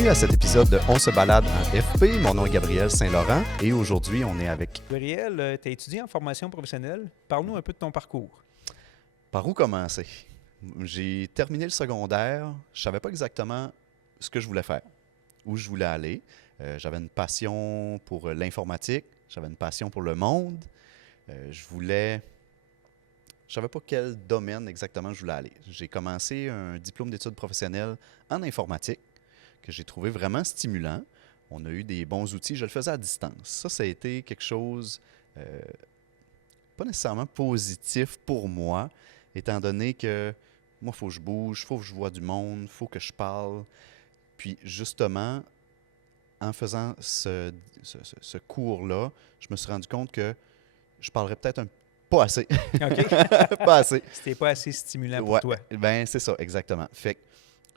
Bienvenue à cet épisode de On se balade en FP. Mon nom est Gabriel Saint-Laurent et aujourd'hui, on est avec... Gabriel, tu es étudiant en formation professionnelle. Parle-nous un peu de ton parcours. Par où commencer? J'ai terminé le secondaire. Je savais pas exactement ce que je voulais faire, où je voulais aller. J'avais une passion pour l'informatique, j'avais une passion pour le monde. Je savais pas quel domaine exactement je voulais aller. J'ai commencé un diplôme d'études professionnelles en informatique que j'ai trouvé vraiment stimulant. On a eu des bons outils. Je le faisais à distance. Ça a été quelque chose pas nécessairement positif pour moi, étant donné que moi, il faut que je bouge, il faut que je vois du monde, il faut que je parle. Puis justement, en faisant ce cours-là, je me suis rendu compte que je parlerais peut-être pas assez. OK? Pas assez. C'était pas assez stimulant pour Ouais, toi. ben c'est ça, exactement. Fait que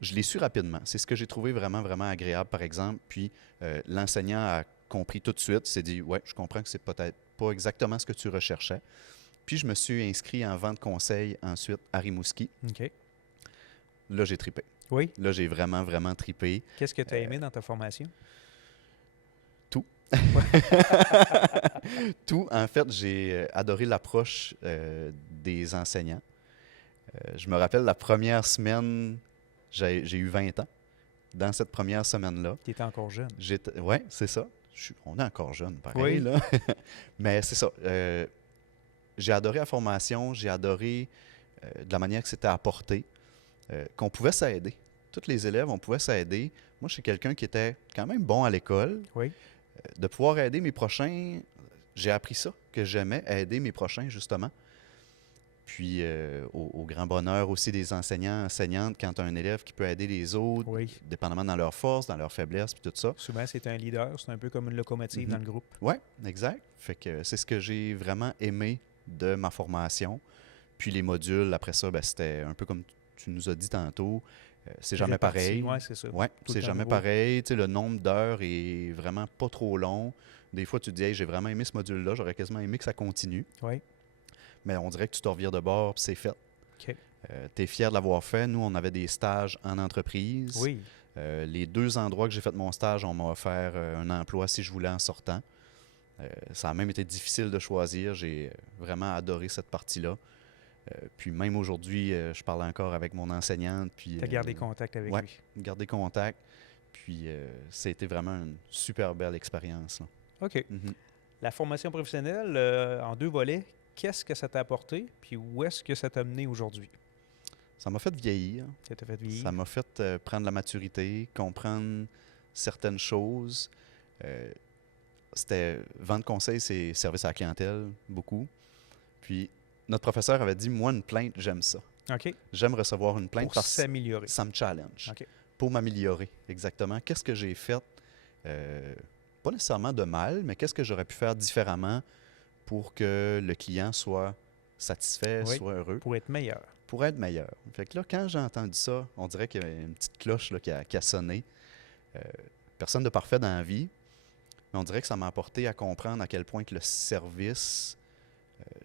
je l'ai su rapidement. C'est ce que j'ai trouvé vraiment, vraiment agréable, par exemple. Puis l'enseignant a compris tout de suite. Il s'est dit, ouais, je comprends que c'est peut-être pas exactement ce que tu recherchais. Puis je me suis inscrit en vente conseil ensuite à Rimouski. OK. Là, j'ai tripé. Oui. Là, j'ai vraiment, vraiment tripé. Qu'est-ce que tu as aimé dans ta formation? Tout. Tout. En fait, j'ai adoré l'approche des enseignants. Je me rappelle la première semaine, j'ai eu 20 ans. Dans cette première semaine-là, Tu étais encore jeune. oui, c'est ça. On est encore jeune, Oui. pareil, là. Mais c'est ça. J'ai adoré la formation, j'ai adoré de la manière que c'était apporté, qu'on pouvait s'aider. Tous les élèves, on pouvait s'aider. Moi, je suis quelqu'un qui était quand même bon à l'école. Oui. De pouvoir aider mes prochains, j'ai appris ça, que j'aimais, aider mes prochains, justement. Puis, au grand bonheur aussi des enseignants, enseignantes, quand tu as un élève qui peut aider les autres, Oui. dépendamment dans leurs forces, dans leurs faiblesses, puis tout ça. Souvent, c'est un leader. C'est un peu comme une locomotive dans le groupe. Oui, exact. Fait que c'est ce que j'ai vraiment aimé de ma formation. Puis les modules, après ça, ben, c'était un peu comme tu nous as dit tantôt, c'est jamais pareil. Oui, c'est ça. Oui, Tout c'est le temps jamais nouveau. pareil. Tu sais, le nombre d'heures est vraiment pas trop long. Des fois, tu te dis, hey, j'ai vraiment aimé ce module-là, j'aurais quasiment aimé que ça continue. Oui. Mais on dirait que tu te revires de bord, puis c'est fait. OK. Tu es fier de l'avoir fait. Nous, on avait des stages en entreprise. Oui. Les 2 endroits que j'ai fait mon stage, on m'a offert un emploi si je voulais en sortant. Ça a même été difficile de choisir. J'ai vraiment adoré cette partie-là. Puis même aujourd'hui, je parle encore avec mon enseignante. Tu as gardé contact avec ouais, lui. garder contact. Puis c'était vraiment une super belle expérience, là. OK. Mhm. La formation professionnelle, en 2 volets, qu'est-ce que ça t'a apporté? Puis où est-ce que ça t'a mené aujourd'hui? Ça m'a fait vieillir. Ça t'a fait vieillir? Ça m'a fait prendre la maturité, comprendre certaines choses. C'était vente conseil, c'est service à la clientèle, beaucoup. Puis notre professeur avait dit, moi, une plainte, j'aime ça. OK. J'aime recevoir une plainte Pour parce que s'améliorer. ça me challenge. OK. Pour m'améliorer, exactement. Qu'est-ce que j'ai fait, pas nécessairement de mal, mais qu'est-ce que j'aurais pu faire différemment pour que le client soit satisfait, Oui. soit heureux, Pour être meilleur. pour être meilleur. Fait que là, quand j'ai entendu ça, on dirait qu'il y avait une petite cloche là, qui a sonné. Personne de parfait dans la vie, mais on dirait que ça m'a apporté à comprendre à quel point que le service,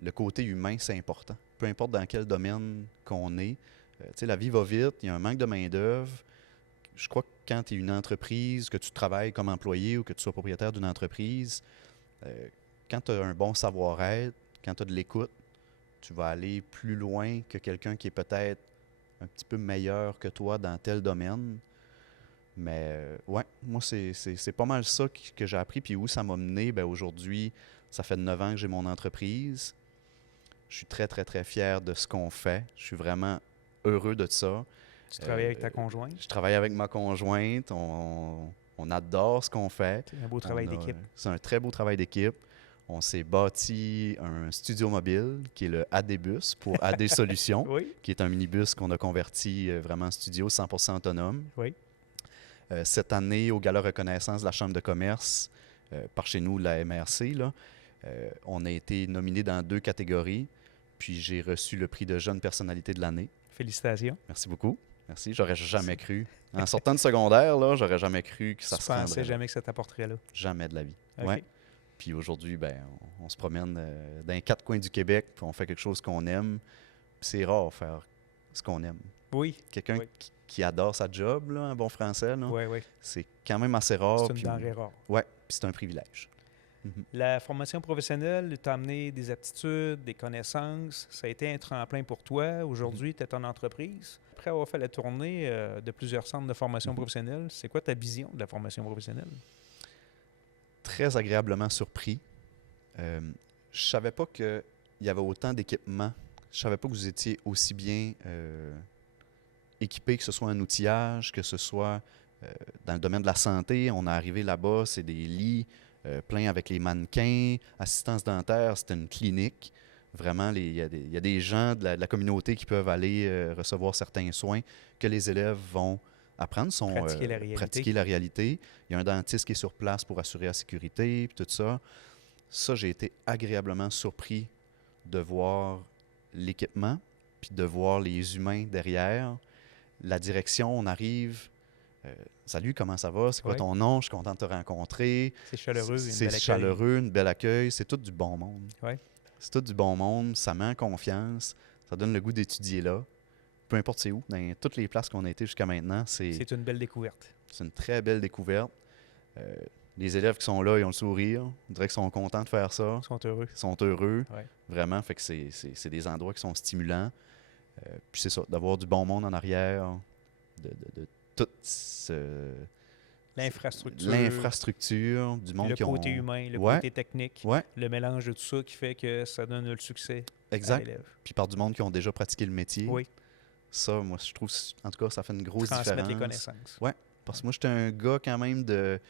le côté humain, c'est important. Peu importe dans quel domaine qu'on est. Tu sais, la vie va vite, il y a un manque de main-d'œuvre. Je crois que quand tu es une entreprise, que tu travailles comme employé ou que tu sois propriétaire d'une entreprise, quand tu as un bon savoir-être, quand tu as de l'écoute, tu vas aller plus loin que quelqu'un qui est peut-être un petit peu meilleur que toi dans tel domaine. Mais ouais, moi, c'est pas mal ça que j'ai appris. Puis où ça m'a mené, ben aujourd'hui, ça fait 9 ans que j'ai mon entreprise. Je suis très, très, très fier de ce qu'on fait. Je suis vraiment heureux de ça. Tu travailles avec ta conjointe? Je travaille avec ma conjointe. On adore ce qu'on fait. C'est un beau travail d'équipe. C'est un très beau travail d'équipe. On s'est bâti un studio mobile qui est le AD-Bus pour AD Solutions, Oui. qui est un minibus qu'on a converti vraiment en studio 100% autonome. Oui. Cette année, au Gala Reconnaissance de la Chambre de commerce, par chez nous, la MRC, là, on a été nominé dans 2 catégories. Puis j'ai reçu le prix de jeune personnalité de l'année. Félicitations. Merci beaucoup. Merci. J'aurais jamais cru. En sortant de secondaire, là, j'aurais jamais cru que ça Tu se rendrait pensais là. jamais que ça t'apporterait là? Jamais de la vie. OK. Ouais. Puis aujourd'hui, ben, on se promène dans les 4 coins du Québec, puis on fait quelque chose qu'on aime. Puis c'est rare faire ce qu'on aime. Oui. Quelqu'un Oui. qui adore sa job, là, en bon français, là. Oui, oui. C'est quand même assez rare. C'est une puis- denrée rare. Ouais, puis c'est un privilège. Mhm. La formation professionnelle t'a amené des aptitudes, des connaissances. Ça a été un tremplin pour toi. Aujourd'hui, tu es en entreprise. Après avoir fait la tournée de plusieurs centres de formation Mhm. professionnelle, c'est quoi ta vision de la formation professionnelle? Très agréablement surpris. Je savais pas qu'il y avait autant d'équipements. Je savais pas que vous étiez aussi bien équipés, que ce soit en outillage, que ce soit dans le domaine de la santé. On est arrivé là-bas, c'est des lits pleins avec les mannequins, assistance dentaire, c'était une clinique. Vraiment, il y a des gens de la communauté qui peuvent aller recevoir certains soins que les élèves vont apprendre, pratiquer la réalité. Il y a un dentiste qui est sur place pour assurer la sécurité, puis tout ça. Ça, j'ai été agréablement surpris de voir l'équipement, puis de voir les humains derrière. La direction, on arrive. Salut, comment ça va? C'est quoi ton nom? Je suis content de te rencontrer. C'est chaleureux, C'est chaleureux, un bel accueil. C'est tout du bon monde. Ouais. C'est tout du bon monde. Ça met en confiance. Ça donne le goût d'étudier là. Peu importe c'est où, dans toutes les places qu'on a été jusqu'à maintenant, c'est une belle découverte. C'est une très belle découverte. Les élèves qui sont là, ils ont le sourire. On dirait qu'ils sont contents de faire ça. Ils sont heureux. Ils sont heureux. Ouais. Vraiment, fait que c'est des endroits qui sont stimulants. Puis c'est ça, d'avoir du bon monde en arrière, de toute l'infrastructure, du monde qui ont... Le côté humain, le Ouais. côté technique, Ouais, le mélange de tout ça qui fait que ça donne le succès à exact. l'élève. Puis par du monde qui ont déjà pratiqué le métier. Oui, Ça, moi, je trouve, en tout cas, ça fait une grosse transmettre différence. les connaissances. Ouais, parce que moi, j'étais un gars quand même de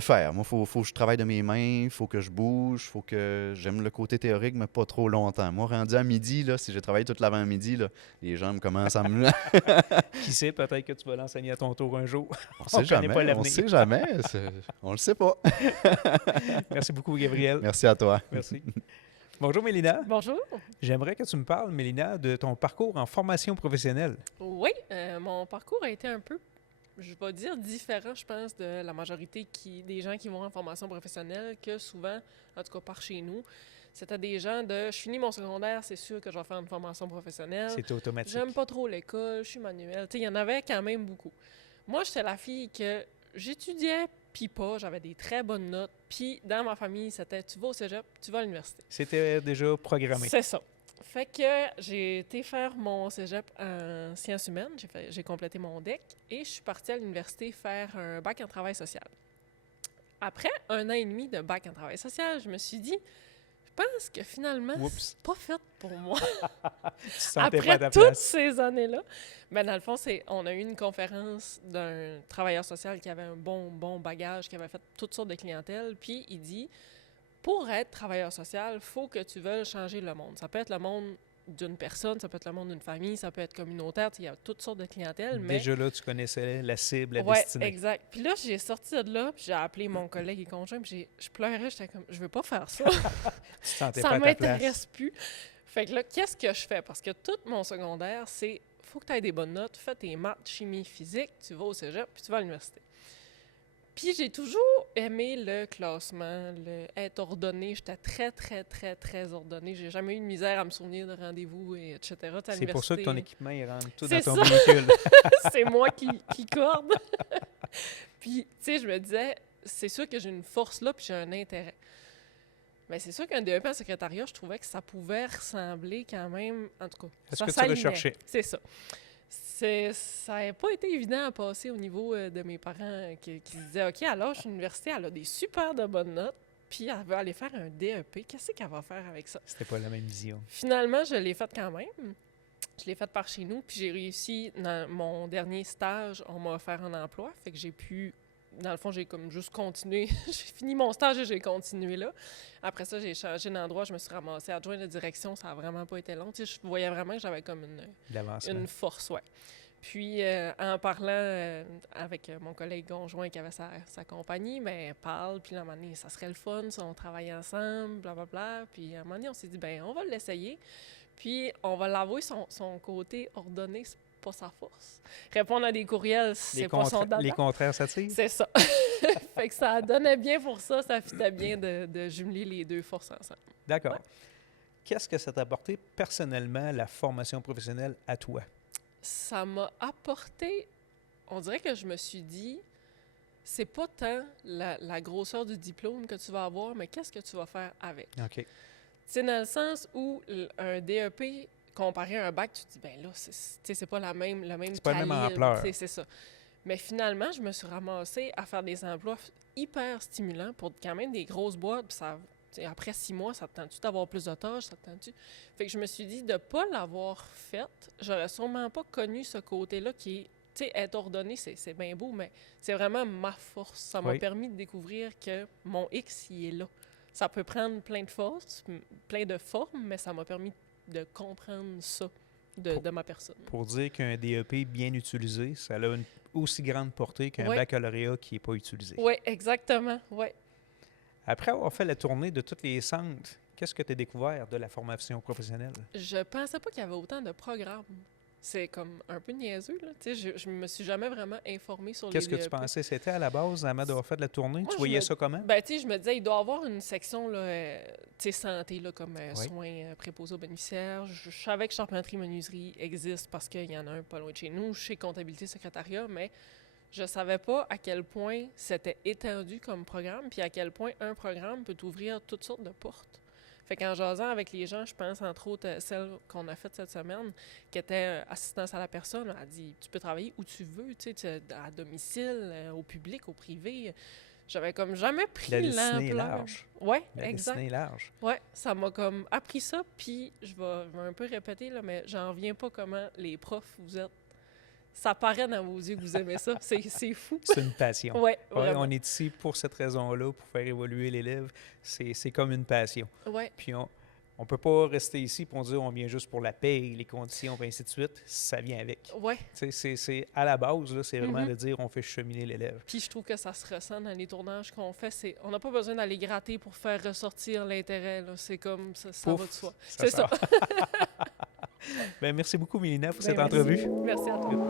faire. Moi, faut que je travaille de mes mains, il faut que je bouge, faut que j'aime le côté théorique, mais pas trop longtemps. Moi, rendu à midi, là, si j'ai travaillé toute l'avant-midi, là, les jambes commencent à me... Qui sait, peut-être que tu vas l'enseigner à ton tour un jour. On connaît sait jamais, pas l'avenir. on sait jamais. On le sait pas. Merci beaucoup, Gabriel. Merci à toi. Merci. Bonjour, Mélina. Bonjour. J'aimerais que tu me parles, Mélina, de ton parcours en formation professionnelle. Oui, mon parcours a été un peu, je vais dire, différent, je pense, de la majorité des gens qui vont en formation professionnelle, que souvent, en tout cas par chez nous, c'était des gens de « je finis mon secondaire, c'est sûr que je vais faire une formation professionnelle. C'est automatique. J'aime pas trop l'école, je suis manuelle. » Tu sais, il y en avait quand même beaucoup. Moi, j'étais la fille que j'étudiais, puis pas, j'avais des très bonnes notes. Puis dans ma famille, c'était « tu vas au cégep, tu vas à l'université. » C'était déjà programmé. C'est ça. Fait que j'ai été faire mon cégep en sciences humaines. J'ai complété mon DEC et je suis partie à l'université faire un bac en travail social. Après 1 an et demi de bac en travail social, je me suis dit, je pense que finalement, c'est pas fait pour moi. Tu te sentais pas à Après ta toutes place. ces années-là, ben dans le fond, on a eu une conférence d'un travailleur social qui avait un bon bagage, qui avait fait toutes sortes de clientèle, puis il dit, pour être travailleur social, il faut que tu veuilles changer le monde. Ça peut être le monde d'une personne, ça peut être le monde d'une famille, ça peut être communautaire, il y a toutes sortes de clientèles, mais... Déjà là, tu connaissais la cible, la Ouais, destinée. exact. Puis là, j'ai sorti de là, puis j'ai appelé mon collègue et conjoint, puis je pleurais, j'étais comme, je veux pas faire ça. Tu te sentais Ça pas à ta place. m'intéresse plus. Fait que là, qu'est-ce que je fais? Parce que tout mon secondaire, c'est, faut que tu aies des bonnes notes, fais tes maths, chimie, physique, tu vas au cégep, puis tu vas à l'université. Puis j'ai toujours aimé le classement, être ordonné. J'étais très ordonnée. J'ai jamais eu de misère à me souvenir de rendez-vous, et etc. C'est pour ça que ton équipement, il rentre tout dans C'est ton ça. véhicule. C'est moi qui corde. Puis, tu sais, je me disais, c'est sûr que j'ai une force là, puis j'ai un intérêt. Mais c'est sûr qu'un DEP en secrétariat, je trouvais que ça pouvait ressembler quand même, en tout cas, Est-ce ça que tu s'alignait. recherchais? C'est ça. Ça n'a pas été évident à passer au niveau de mes parents qui disaient « OK, à l'âge d'université, elle a des super de bonnes notes, puis elle veut aller faire un DEP. Qu'est-ce qu'elle va faire avec ça? » C'était pas la même vision. Finalement, je l'ai fait quand même. Je l'ai fait par chez nous, puis j'ai réussi, dans mon dernier stage, on m'a offert un emploi, fait que j'ai pu... Dans le fond, j'ai comme juste continué. J'ai fini mon stage et j'ai continué là. Après ça, j'ai changé d'endroit, je me suis ramassée adjointe de direction, ça n'a vraiment pas été long. Tu sais, je voyais vraiment que j'avais comme une force, ouais. Puis, en parlant avec mon collègue conjoint qui avait sa compagnie, ben parle, puis là, à un moment donné, ça serait le fun, si on travaillait ensemble, blablabla. Puis, à un moment donné, on s'est dit, ben on va l'essayer. Puis, on va l'avouer, son côté ordonné, c'est pas sa force. Répondre à des courriels, c'est pas son dada. Les contraires s'attirent? C'est ça. Fait que ça donnait bien pour ça, ça fitait bien de jumeler les deux forces ensemble. D'accord. Ouais. Qu'est-ce que ça t'a apporté personnellement, la formation professionnelle, à toi? ça m'a apporté... On dirait que je me suis dit, c'est pas tant la grosseur du diplôme que tu vas avoir, mais qu'est-ce que tu vas faire avec. OK. C'est dans le sens où un DEP, comparé à un bac, tu te dis, ben là, c'est pas le même C'est pas la même calibre, ampleur. c'est ça. Mais finalement, je me suis ramassée à faire des emplois hyper stimulants pour quand même des grosses boîtes. Puis ça, après 6 mois, ça te tente-tu d'avoir plus de tâches? Ça te tente-tu? Fait que je me suis dit, de ne pas l'avoir faite, j'aurais sûrement pas connu ce côté-là qui est, tu sais, être ordonné, c'est bien beau, mais c'est vraiment ma force. Ça m'a Oui. permis de découvrir que mon X, il est là. Ça peut prendre plein de forces, plein de formes, mais ça m'a permis de comprendre ça de ma personne. Pour dire qu'un DEP bien utilisé, ça a une aussi grande portée qu'un Ouais. baccalauréat qui n'est pas utilisé. Oui, exactement, oui. Après avoir fait la tournée de tous les centres, qu'est-ce que tu as découvert de la formation professionnelle? Je pensais pas qu'il y avait autant de programmes. C'est comme un peu niaiseux, là. Tu sais, je me suis jamais vraiment informée sur Qu'est-ce les que tu DEP. pensais c'était à la base, avant d'avoir fait de la tournée? Moi, Tu je voyais me- ça comment? Ben, tu sais, je me disais, il doit y avoir une section, là, tu sais, santé, là, comme Oui. soins préposés aux bénéficiaires. Je savais que charpenterie-menuiserie existe parce qu'il y en a un pas loin de chez nous. Je sais comptabilité, secrétariat, mais je savais pas à quel point c'était étendu comme programme, puis à quel point un programme peut ouvrir toutes sortes de portes. Fait qu'en jasant avec les gens, je pense entre autres celle qu'on a faite cette semaine, qui était assistance à la personne, elle a dit tu peux travailler où tu veux, tu sais, à domicile, au public, au privé. J'avais comme jamais pris La destinée est l'ampleur. large. Ouais, La exact. destinée est large. Ouais, ça m'a comme appris ça, puis je vais un peu répéter là, mais j'en reviens pas comment les profs vous êtes. Ça paraît dans vos yeux que vous aimez ça, c'est fou. C'est une passion. Ouais, Ouais, vraiment. on est ici pour cette raison-là, pour faire évoluer l'élève. C'est comme une passion. Ouais. Puis on ne peut pas rester ici pour dire on vient juste pour la paye, les conditions, et ainsi de suite. Ça vient avec. Ouais. Tu sais, c'est à la base, là, c'est vraiment Mhm. de dire on fait cheminer l'élève. Puis je trouve que ça se ressent dans les tournages qu'on fait. On n'a pas besoin d'aller gratter pour faire ressortir l'intérêt. Là. C'est comme ça Pouf, va de soi. ça C'est ça. sort. Ben, merci beaucoup, Mélina, pour Ben, cette merci. entrevue. Merci à toi.